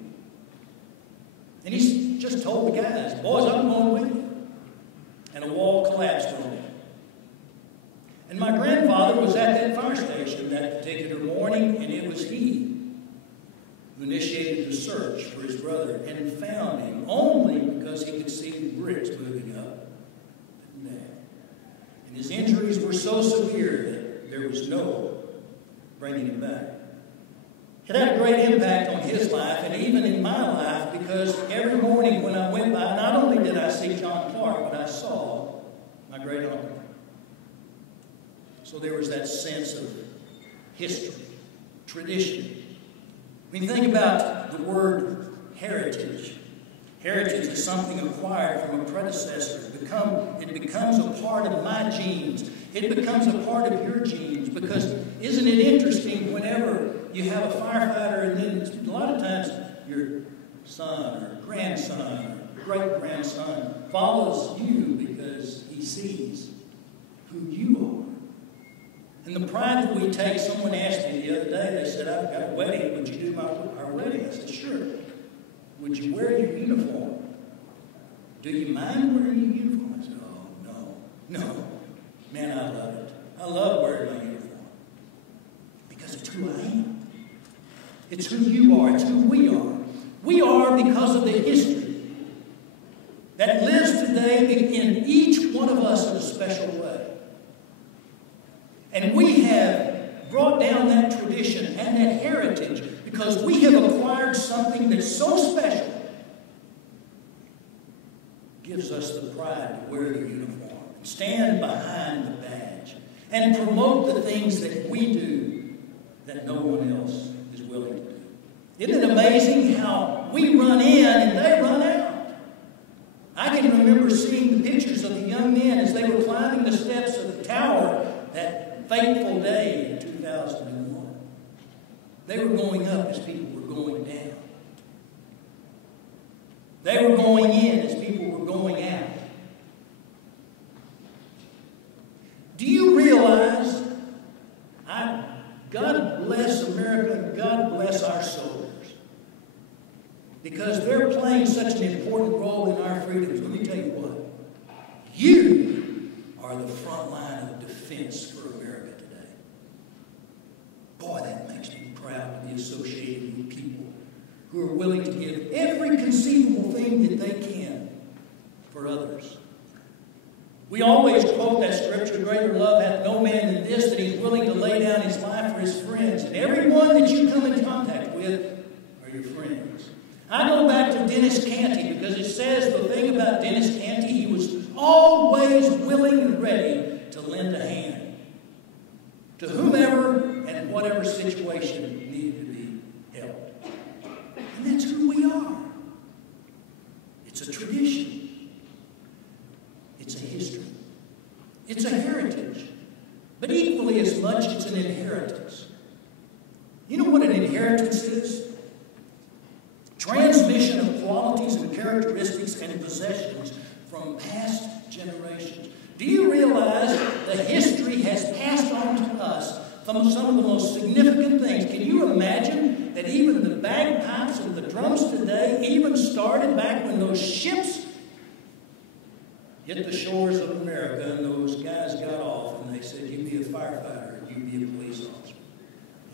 And he just told the guys, "Boys, I'm going with you." And a wall collapsed on him. And my grandfather was at that fire station that particular morning, and it was he who initiated the search for his brother and found him only because he could see the bricks moving up and down. And his injuries were so severe that there was no bringing him back. It had a great impact on his life and even in my life, because every morning when I went by, not only did I see John Clark, but I saw my great uncle. So there was that sense of history, tradition. When you think about the word heritage, heritage is something acquired from a predecessor. It becomes a part of my genes. It becomes a part of your genes, because isn't it interesting whenever you have a firefighter, and then a lot of times your son or grandson or great-grandson follows you because he sees who you are. And the pride that we take, someone asked me the other day, they said, "I've got a wedding, would you do our wedding?" I said, "Sure." "Would you wear your uniform? Do you mind wearing your uniform?" I said, "Oh, no. Man, I love it. I love wearing my uniform. Because it's who I am. It's who you are. It's who we are. We are because of the history that lives today in each one of us in a special way. And we have brought down that tradition and that heritage because we have acquired something that's so special. Gives us the pride to wear the uniform, stand behind the badge, and promote the things that we do that no one else is willing to do. Isn't it amazing how we run in and they run out? I can remember seeing the pictures of the young men as they were climbing the steps of the tower that fateful day in 2001. They were going up as people were going down. They were going in as people were going out. Do you realize, I God bless America, God bless our soldiers. Because they're playing such an important role in our freedoms. Let me tell you what. You are the front line of defense for America today. Boy, that makes me proud to be associated with people who are willing to give every conceivable thing that they can for others. We always quote that scripture, greater love hath no man than this, that he's willing to lay down his life for his friends. And everyone that you come in contact with are your friends. I go back to Dennis Canty because it says the thing about Dennis Canty, he was always willing and ready to lend a hand to whomever and whatever situation needed to be helped. And that's who we are. It's a tradition. It's a history. It's a heritage. But equally as much, it's an inheritance. You know what an inheritance is? Transmission of qualities and characteristics and possessions from past generations. Do you realize that history has passed on to us some of the most significant things? Can you imagine that even the bagpipes and the drums today even started back when those ships hit the shores of America and those guys got off and they said, you be a firefighter, you be a police officer.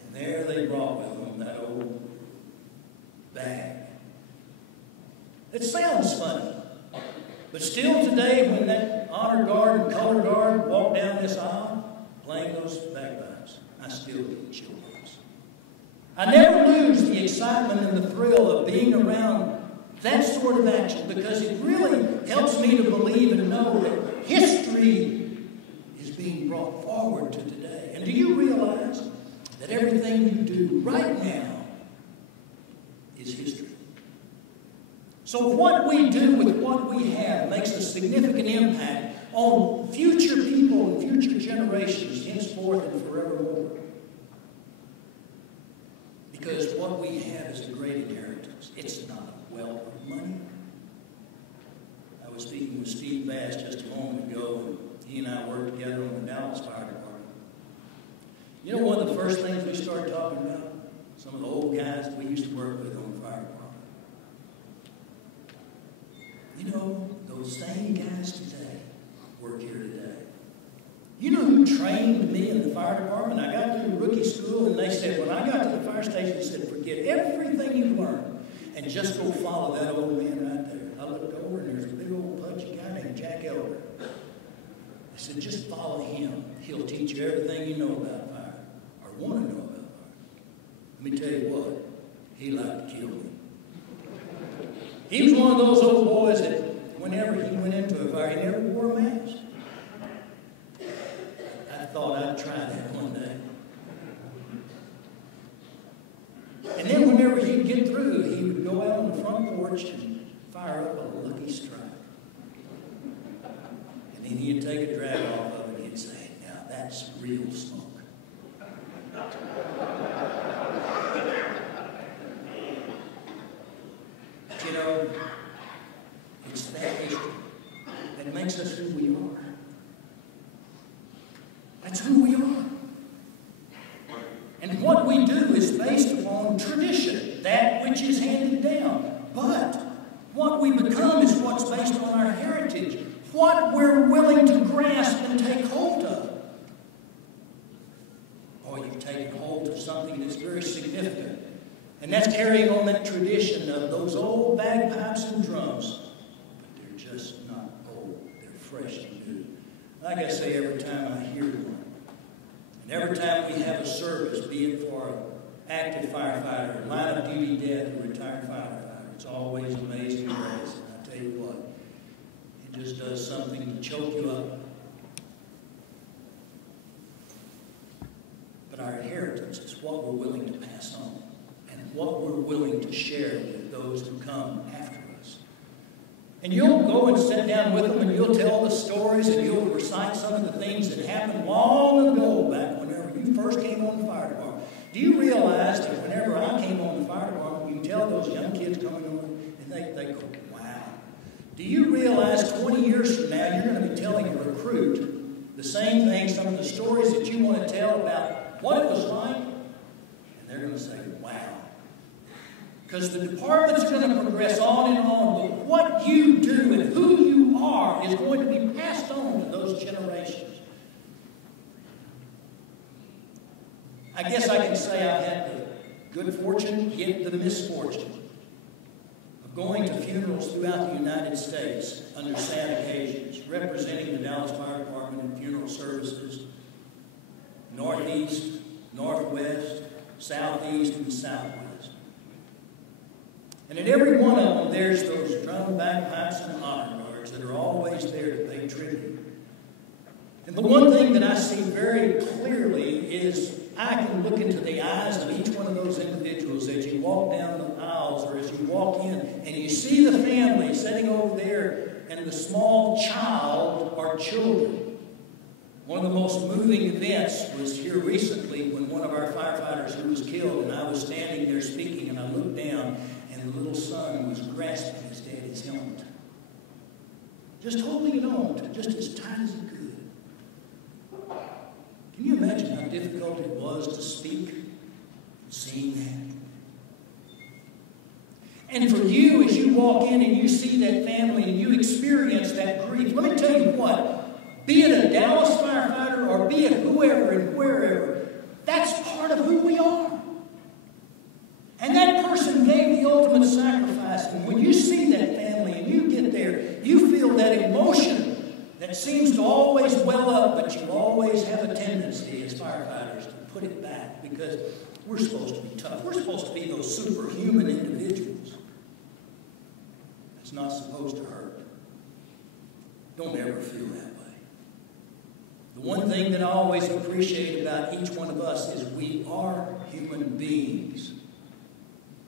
And there they brought with them that old bag. It sounds funny, but still today when that honor guard and color guard walk down this aisle playing those bagpipes, I still get chills. I never lose the excitement and the thrill of being around that sort of action because it really helps me to believe and know that history is being brought forward to today. And do you realize that everything you do right now is history? So what we do with what we have makes a significant impact on future people and future generations, henceforth and forevermore. Because what we have is a great inheritance. It's not a wealth of money. I was speaking with Steve Bass just a moment ago, and he and I worked together on the Dallas Fire Department. You know one of the first things we started talking about? Some of the old guys that we used to work with on the fire department. You know, those same guys today work here today. You know who trained me in the fire department? I got through rookie school and they said, when I got to the fire station, they said, forget everything you've learned and just go follow that old man right there. I looked over and there's a big old pudgy guy named Jack Elder. I said, just follow him. He'll teach you everything you know about fire or want to know about fire. Let me tell you what, he liked to kill me. He was one of those old boys that whenever he went into a fire, he never wore a mask. I thought I'd try that one day. And then whenever he'd get through, he would go out on the front porch and fire up a Lucky Strike. And then he'd take a drag off of it and he'd say, now that's real smoke. You know, it's that history that makes us who we are. That's who we are. And what we do is based upon tradition, that which is handed down. But what we become is what's based on our heritage, what we're willing to grasp and take hold of. Or you've taken hold of something that's very significant. And that's carrying on that tradition of those old bagpipes and drums. But they're just not old. They're fresh and new. Like I say every time I hear one. And every time we have a service, be it for an active firefighter, line of duty death, or retired firefighter, it's always amazing grace. And I tell you what, it just does something to choke you up. But our inheritance is what we're willing to pass on. What we're willing to share with those who come after us. And you'll go and sit down with them and you'll tell the stories and you'll recite some of the things that happened long ago back whenever you first came on the fire department. Do you realize that whenever I came on the fire department, you can tell those young kids coming on and they go, wow. Do you realize 20 years from now you're going to be telling a recruit the same thing, some of the stories that you want to tell about what it was like and say, wow. Because the department's going to progress on and on, but what you do and who you are is going to be passed on to those generations. I guess I can say I've had the good fortune, yet the misfortune, of going to funerals throughout the United States under sad occasions, representing the Dallas Fire Department in funeral services, Northeast, Northwest, Southeast, and Southwest. And in every one of them, there's those drum bagpipes and honor guards that are always there to pay tribute. And the one thing that I see very clearly is I can look into the eyes of each one of those individuals as you walk down the aisles or as you walk in, and you see the family sitting over there and the small child or children. One of the most moving events was here recently when one of our firefighters who was killed, and I was standing there speaking, and I looked down, and the little son was grasping his daddy's helmet. Just holding it on, just as tight as he could. Can you imagine how difficult it was to speak, seeing that? And for you, as you walk in and you see that family and you experience that grief, let me tell you what, be it a Dallas firefighter or be it whoever and wherever, that's part of who we are. And that person gave the ultimate sacrifice. And when you see that family and you get there, you feel that emotion that seems to always well up, but you always have a tendency as firefighters to put it back because we're supposed to be tough. We're supposed to be those superhuman individuals. It's not supposed to hurt. Don't ever feel that way. The one thing that I always appreciate about each one of us is we are human beings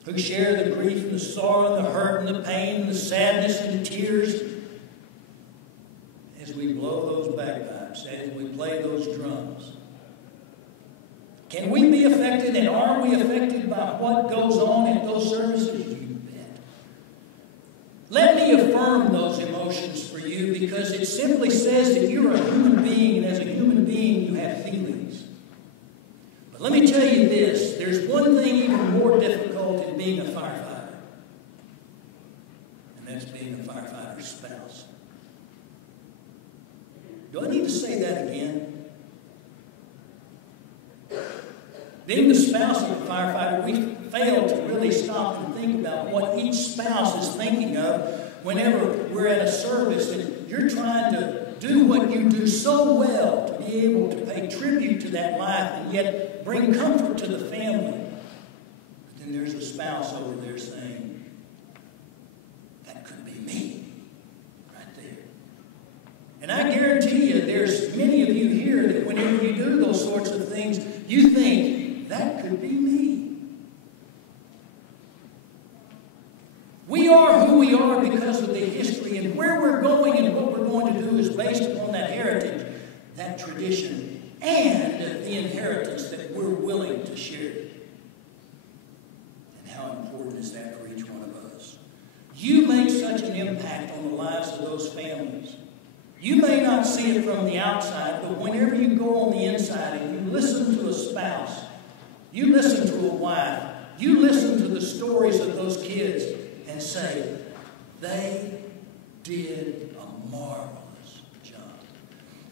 who share the grief and the sorrow and the hurt and the pain and the sadness and the tears as we blow those bagpipes, as we play those drums. Can we be affected, and are we affected by what goes on at those services? You bet. Let me affirm those emotions for you because it simply says that you're a human being, and as a human being you have feelings. But let me tell you this, there's one thing even more difficult in being a firefighter, and that's being a firefighter's spouse. Do I need to say that again? Being the spouse of a firefighter, we fail to really stop and think about what each spouse is thinking of whenever we're at a service and you're trying to do what you do so well to be able to pay tribute to that life and yet bring comfort to the family. But then there's a spouse over there saying, that could be me. And I guarantee you, there's many of you here that whenever you do those sorts of things, you think, that could be me. We are who we are because of the history, and where we're going and what we're going to do is based upon that heritage, that tradition, and the inheritance that we're willing to share. And how important is that for each one of us? You make such an impact on the lives of those families. You may not see it from the outside, but whenever you go on the inside and you listen to a spouse, you listen to a wife, you listen to the stories of those kids and say, they did a marvelous job.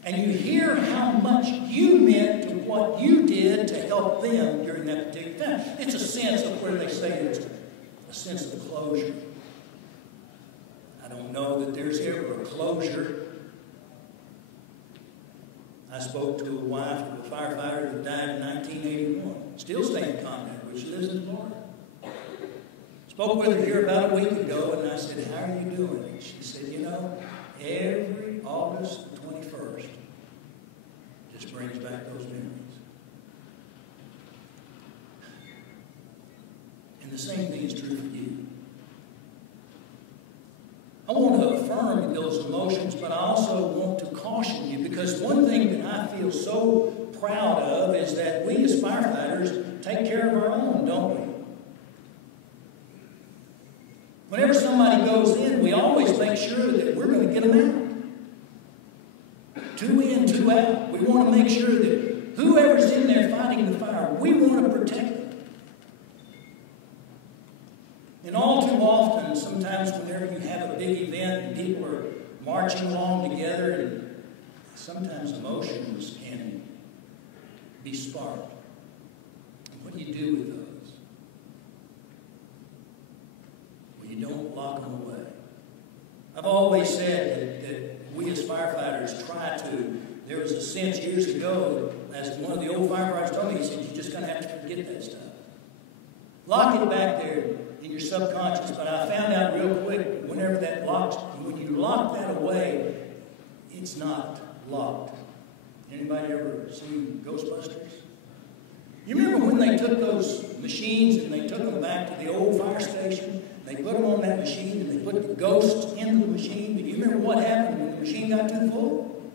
And you hear how much you meant to what you did to help them during that particular time. It's a sense of where they say it's a sense of closure. I don't know that there's ever a closure. I spoke to a wife of a firefighter that died in 1981. Still stay in contact with her. She lives in Florida. Spoke with her here about a week ago, and I said, how are you doing? And she said, you know, every August the 21st just brings back those memories. And the same thing is true for you. I want to affirm those emotions, but I also want to caution you because one thing that I feel so proud of is that we as firefighters take care of our own, don't we? Whenever somebody goes in, we always make sure that we're going to get them out. 2 in, 2 out. We want to make sure that whoever's in there fighting the fire, we want to protect them. sometimes whenever you have a big event and people are marching along together, and sometimes emotions can be sparked. And what do you do with those? Well, you don't lock them away. I've always said that we as firefighters try to. There was a sense years ago, as one of the old firefighters told me, he said, you're just going to have to forget that stuff. Lock it back there in your subconscious. But I found out real quick, whenever that locks, when you lock that away, it's not locked. Anybody ever seen Ghostbusters? You remember when they took those machines and they took them back to the old fire station? They put them on that machine and they put the ghosts into the machine. But you remember what happened when the machine got too full?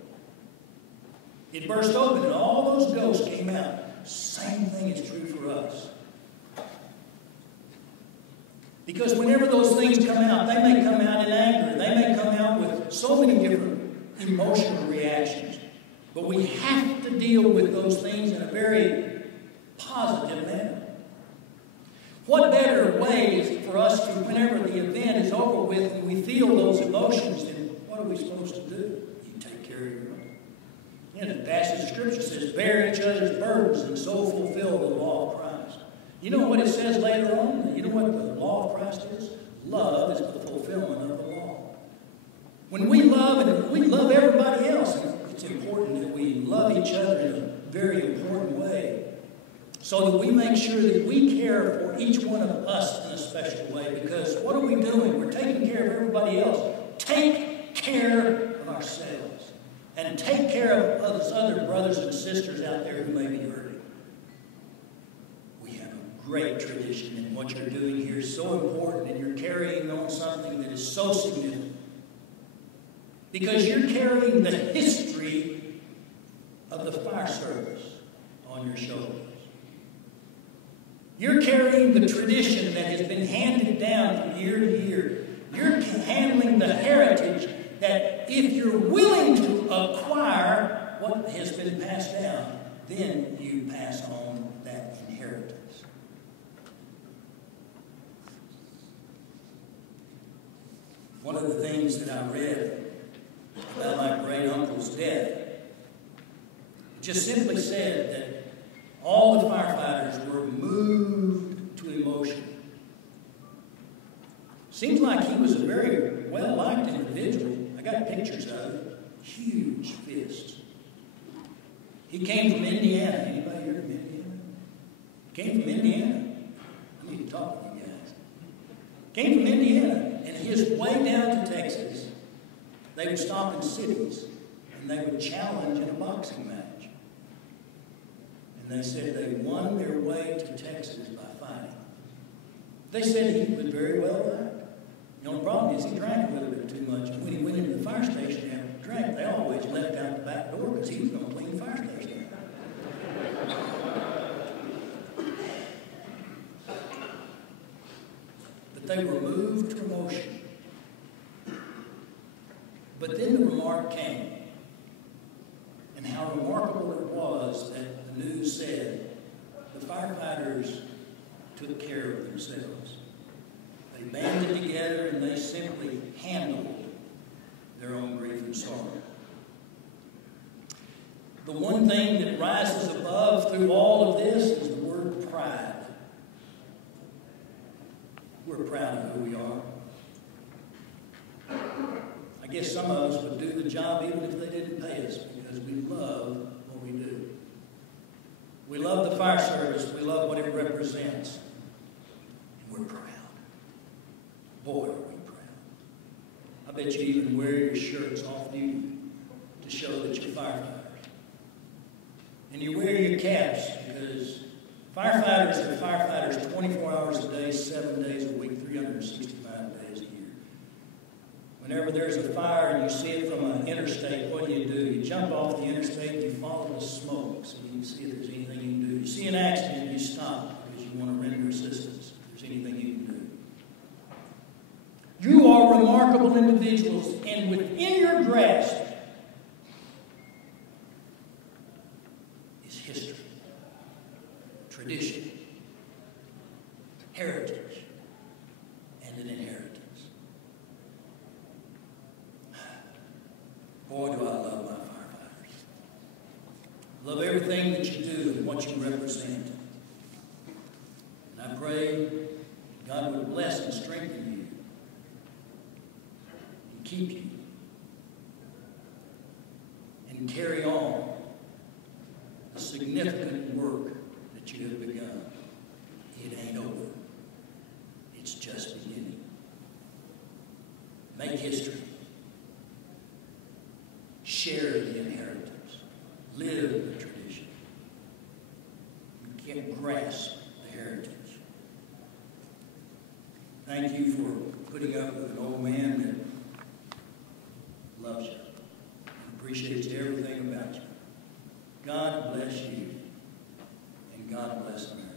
It burst open and all those ghosts came out. Same thing is true for us. Because whenever those things come out, they may come out in anger. They may come out with so many different emotional reactions. But we have to deal with those things in a very positive manner. What better way is for us to, whenever the event is over with and we feel those emotions, then what are we supposed to do? You take care of your own. You know, the passage of Scripture says, bear each other's burdens and so fulfill the law of Christ. You know what it says later on? You know what the law of Christ is? Love is the fulfillment of the law. When we love, and we love everybody else, it's important that we love each other in a very important way, so that we make sure that we care for each one of us in a special way. Because what are we doing? We're taking care of everybody else. Take care of ourselves. And take care of those other brothers and sisters out there who may be hurting. We have a great tradition, and what you're doing here is so important, and you're carrying on something that is so significant. Because you're carrying the history of the fire service on your shoulders. You're carrying the tradition that has been handed down from year to year. You're handling the heritage that if you're willing to acquire what has been passed down, then you pass on that inheritance. One of the things that I read about my great uncle's death, it just simply said that all the firefighters were moved to emotion. Seems like he was a very well-liked individual. I got pictures of it. Huge fist. He came from Indiana. Anybody heard of Indiana? Came from Indiana. I need to talk to you guys. Came from Indiana. And his way down to Texas, they would stop in cities and they would challenge in a boxing match. And they said they won their way to Texas by fighting. They said he was very well liked. The only problem is he drank a little bit too much. And when he went into the fire station after the drink, they always left out the back door because he was going to clean the fire station. But they were moved to emotion. But then the remark came, and how remarkable it was that the news said the firefighters took care of themselves. They banded together and they simply handled their own grief and sorrow. The one thing that rises above through all of this is the word pride. We're proud of who we are. I guess some of us would do the job even if they didn't pay us because we love what we do. We love the fire service. We love what it represents. And we're proud. Boy, are we proud. I bet you even wear your shirts off duty to show that you're firefighters. And you wear your caps because firefighters are firefighters 24 hours a day, 7 days a week, 365 days a year. Whenever there's a fire and you see it from an interstate, what do? You jump off the interstate and you follow the smoke so you can see if there's anything you can do. You see an accident, you stop because you want to render assistance if there's anything you can do. You are remarkable individuals, and within your grasp is history, tradition, heritage, and an inheritance. love everything that you do and what you represent. And I pray God would bless and strengthen you and keep you and carry on the significant work that you have begun. It ain't over. It's just beginning. Make history. Share the inheritance. Live the tradition. You can't grasp the heritage. Thank you for putting up with an old man that loves you and appreciates everything about you. God bless you, and God bless America.